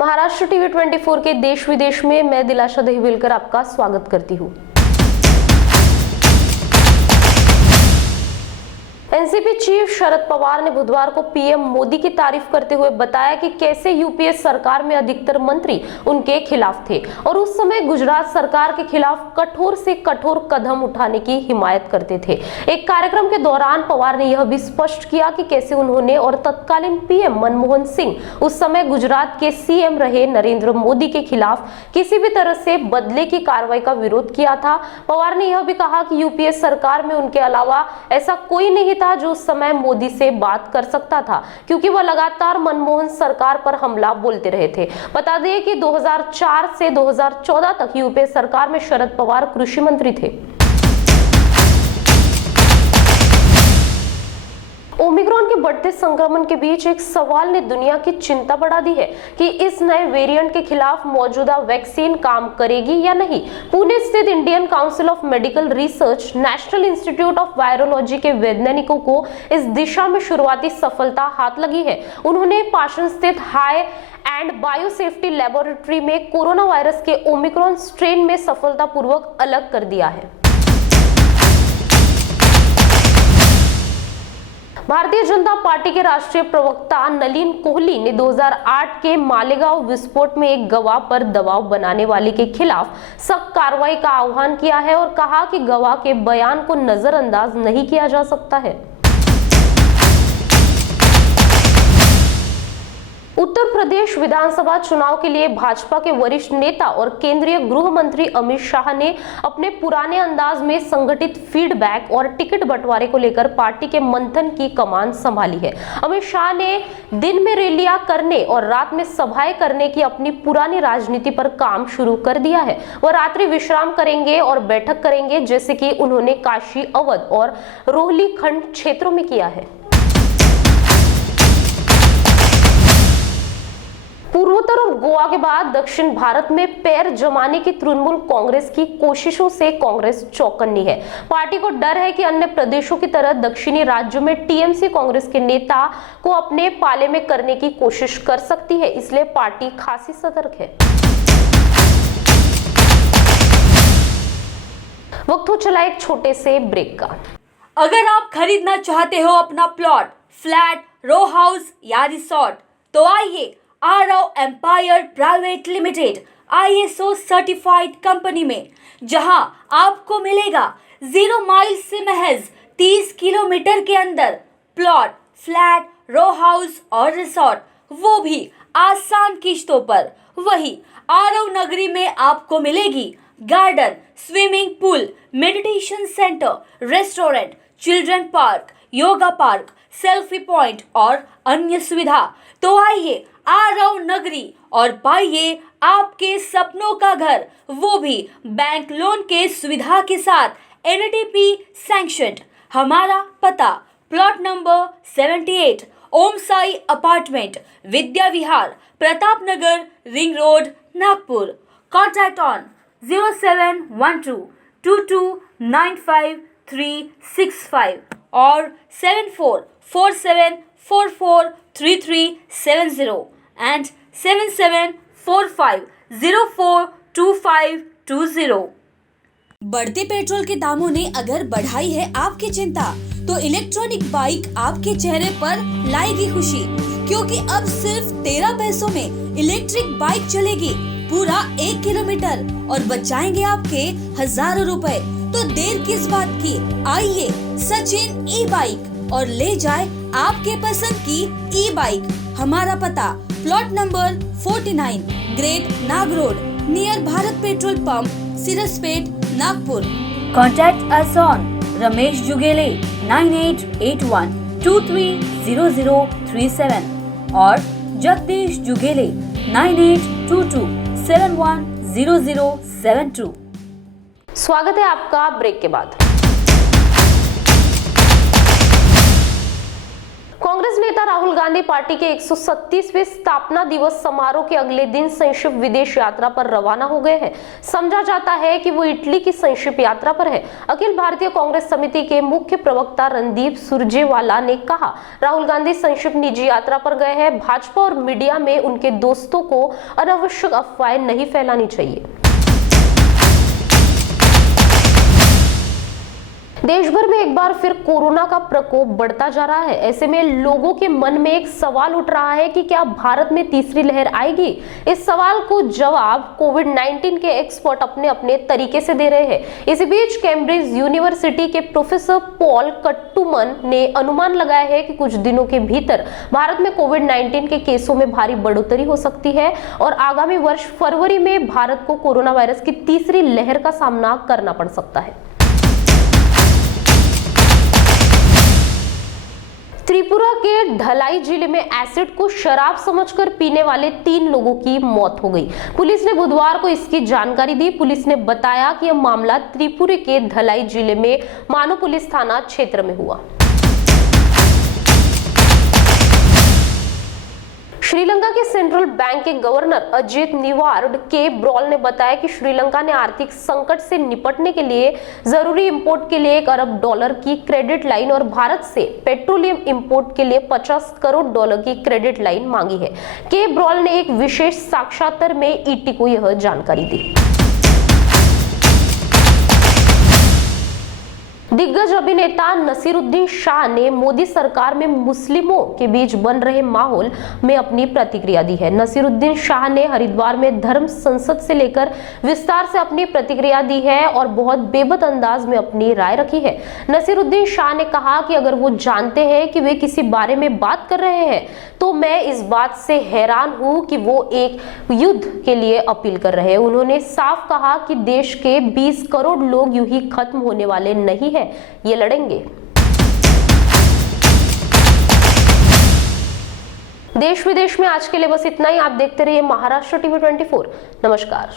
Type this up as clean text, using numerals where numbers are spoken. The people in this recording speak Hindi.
महाराष्ट्र टीवी 24 के देश विदेश में मैं दिलाशा दहिविलकर आपका स्वागत करती हूँ। एनसीपी चीफ शरद पवार ने बुधवार को पीएम मोदी की तारीफ करते हुए बताया कि कैसे यूपीए सरकार में अधिकतर मंत्री उनके खिलाफ थे और उस समय गुजरात सरकार के खिलाफ कठोर से कठोर कदम उठाने की हिमायत करते थे। एक कार्यक्रम के दौरान पवार ने यह भी स्पष्ट किया कि कैसे उन्होंने और तत्कालीन पीएम मनमोहन सिंह उस समय गुजरात के सीएम रहे नरेंद्र मोदी के खिलाफ किसी भी तरह से बदले की कार्रवाई का विरोध किया था। पवार ने यह भी कहा कि यूपीए सरकार में उनके अलावा ऐसा कोई नहीं था जो उस समय मोदी से बात कर सकता था, क्योंकि वह लगातार मनमोहन सरकार पर हमला बोलते रहे थे। बता दें कि 2004 से 2014 तक यूपीए सरकार में शरद पवार कृषि मंत्री थे। ओमिक्रॉन के बढ़ते संक्रमण के बीच एक सवाल ने दुनिया की चिंता बढ़ा दी है कि इस नए वेरिएंट के खिलाफ मौजूदा वैक्सीन काम करेगी या नहीं। पुणे स्थित Indian council of medical research national institute of virology के वैज्ञानिकों को इस दिशा में शुरुआती सफलता हाथ लगी है। उन्होंने पाषण स्थित हाई एंड बायोसेफ्टी लेबोरेटरी में कोरोना वायरस के ओमिक्रॉन स्ट्रेन में सफलतापूर्वक अलग कर दिया है। भारतीय जनता पार्टी के राष्ट्रीय प्रवक्ता नलिन कोहली ने 2008 के मालेगांव विस्फोट में एक गवाह पर दबाव बनाने वाले के खिलाफ सख्त कार्रवाई का आह्वान किया है और कहा कि गवाह के बयान को नजरअंदाज नहीं किया जा सकता है। उत्तर प्रदेश विधानसभा चुनाव के लिए भाजपा के वरिष्ठ नेता और केंद्रीय गृह मंत्री अमित शाह ने अपने पुराने अंदाज में संगठित फीडबैक और टिकट बंटवारे को लेकर पार्टी के मंथन की कमान संभाली है। अमित शाह ने दिन में रैलियां करने और रात में सभाएं करने की अपनी पुरानी राजनीति पर काम शुरू कर दिया है। वह रात्रि विश्राम करेंगे और बैठक करेंगे, जैसे कि उन्होंने काशी, अवध और रोहलीखंड क्षेत्रों में किया है। पूर्वोत्तर और गोवा के बाद दक्षिण भारत में पैर जमाने की तृणमूल कांग्रेस की कोशिशों से कांग्रेस चौकन्नी है। पार्टी को डर है कि अन्य प्रदेशों की तरह दक्षिणी राज्यों में टीएमसी कांग्रेस के नेता को अपने पाले में करने की कोशिश कर सकती है, इसलिए पार्टी खासी सतर्क है। वक्त हो चला एक छोटे से ब्रेक का। अगर आप खरीदना चाहते हो अपना प्लॉट, फ्लैट, रो हाउस या रिसोर्ट, तो आइए Aarav empire private limited ISO certified company में, जहां आपको मिलेगा 0 माइल से महज 30 किलोमीटर के अंदर प्लॉट, फ्लैट, रो हाउस और रिसोर्ट, वो भी आसान किश्तों पर। वही आरव नगरी में आपको मिलेगी garden, swimming pool, meditation centre, restaurant, children park, yoga park, selfie point और अन्य सुविधा। तो आइए आरव नगरी और पाइए आपके सपनों का घर, वो भी बैंक लोन के सुविधा के साथ, NTP सैंक्शन्ड। हमारा पता plot number 78 Om Sai apartment, Vidya Vihar, Pratap Nagar, ring road, Nagpur. Contact on 0712295365 और 7447443370 and 7745042520। बढ़ते पेट्रोल के दामों ने अगर बढ़ाई है आपकी चिंता, तो इलेक्ट्रॉनिक बाइक आपके चेहरे पर लाएगी खुशी, क्योंकि अब सिर्फ 13 पैसों में इलेक्ट्रिक बाइक चलेगी पूरा 1 किलोमीटर और बचाएंगे आपके हजारों रुपए। तो देर किस बात की, आइए सचिन ई बाइक और ले जाए आपके पसंद की ई बाइक। हमारा पता plot number 49 great Nag road, near Bharat petrol pump, Sirsapeth, Nagpur. Contact us on Ramesh Jugele 9881230037 और जगदीश जुगेले 9822710072। स्वागत है आपका ब्रेक के बाद। कांग्रेस ने नेता राहुल गांधी पार्टी के 137वें स्थापना दिवस समारोह के अगले दिन संक्षिप्त विदेश यात्रा पर रवाना हो गए हैं। समझा जाता है कि वो इटली की संक्षिप्त यात्रा पर है। अखिल भारतीय कांग्रेस समिति के मुख्य प्रवक्ता रणदीप सुरजेवाला ने कहा, राहुल गांधी संक्षिप्त निजी यात्रा पर गए हैं। भाजपा और मीडिया में उनके दोस्तों को अनावश्यक अफवाहें नहीं फैलानी चाहिए। देश भर में एक बार फिर कोरोना का प्रकोप बढ़ता जा रहा है। ऐसे में लोगों के मन में एक सवाल उठ रहा है कि क्या भारत में तीसरी लहर आएगी। इस सवाल को जवाब कोविड-19 के एक्सपर्ट अपने अपने तरीके से दे रहे हैं। इसी बीच कैम्ब्रिज यूनिवर्सिटी के प्रोफेसर पॉल कट्टुमन ने अनुमान लगाया है कि कुछ दिनों के भीतर भारत में कोविड-19 के केसों में भारी बढ़ोतरी हो सकती है और आगामी वर्ष फरवरी में भारत को कोरोना वायरस की तीसरी लहर का सामना करना पड़ सकता है। त्रिपुरा के ढलाई जिले में एसिड को शराब समझकर पीने वाले 3 लोगों की मौत हो गई। पुलिस ने बुधवार को इसकी जानकारी दी। पुलिस ने बताया कि यह मामला त्रिपुरा के ढलाई जिले में मानो पुलिस थाना क्षेत्र में हुआ। श्रीलंका के सेंट्रल बैंक के गवर्नर अजित निवार्ड के ब्रॉल ने बताया कि श्रीलंका ने आर्थिक संकट से निपटने के लिए जरूरी इंपोर्ट के लिए $1 अरब की क्रेडिट लाइन और भारत से पेट्रोलियम इंपोर्ट के लिए $50 करोड़ की क्रेडिट लाइन मांगी है। के ब्रॉल ने एक विशेष साक्षात्कार में ईटी को यह जानकारी दी। दिग्गज अभिनेता नसीरुद्दीन शाह ने मोदी सरकार में मुस्लिमों के बीच बन रहे माहौल में अपनी प्रतिक्रिया दी है। नसीरुद्दीन शाह ने हरिद्वार में धर्म संसद से लेकर विस्तार से अपनी प्रतिक्रिया दी है और बहुत बेबस अंदाज में अपनी राय रखी है। नसीरुद्दीन शाह ने कहा कि अगर वो जानते हैं कि वे किसी बारे में बात कर रहे हैं तो मैं इस बात से हैरान हूं कि वो एक युद्ध के लिए अपील कर रहे हैं। उन्होंने साफ कहा कि देश के 20 करोड़ लोग यूं ही खत्म होने वाले नहीं है, ये लड़ेंगे। देश विदेश में आज के लिए बस इतना ही। आप देखते रहिए महाराष्ट्र टीवी 24। नमस्कार।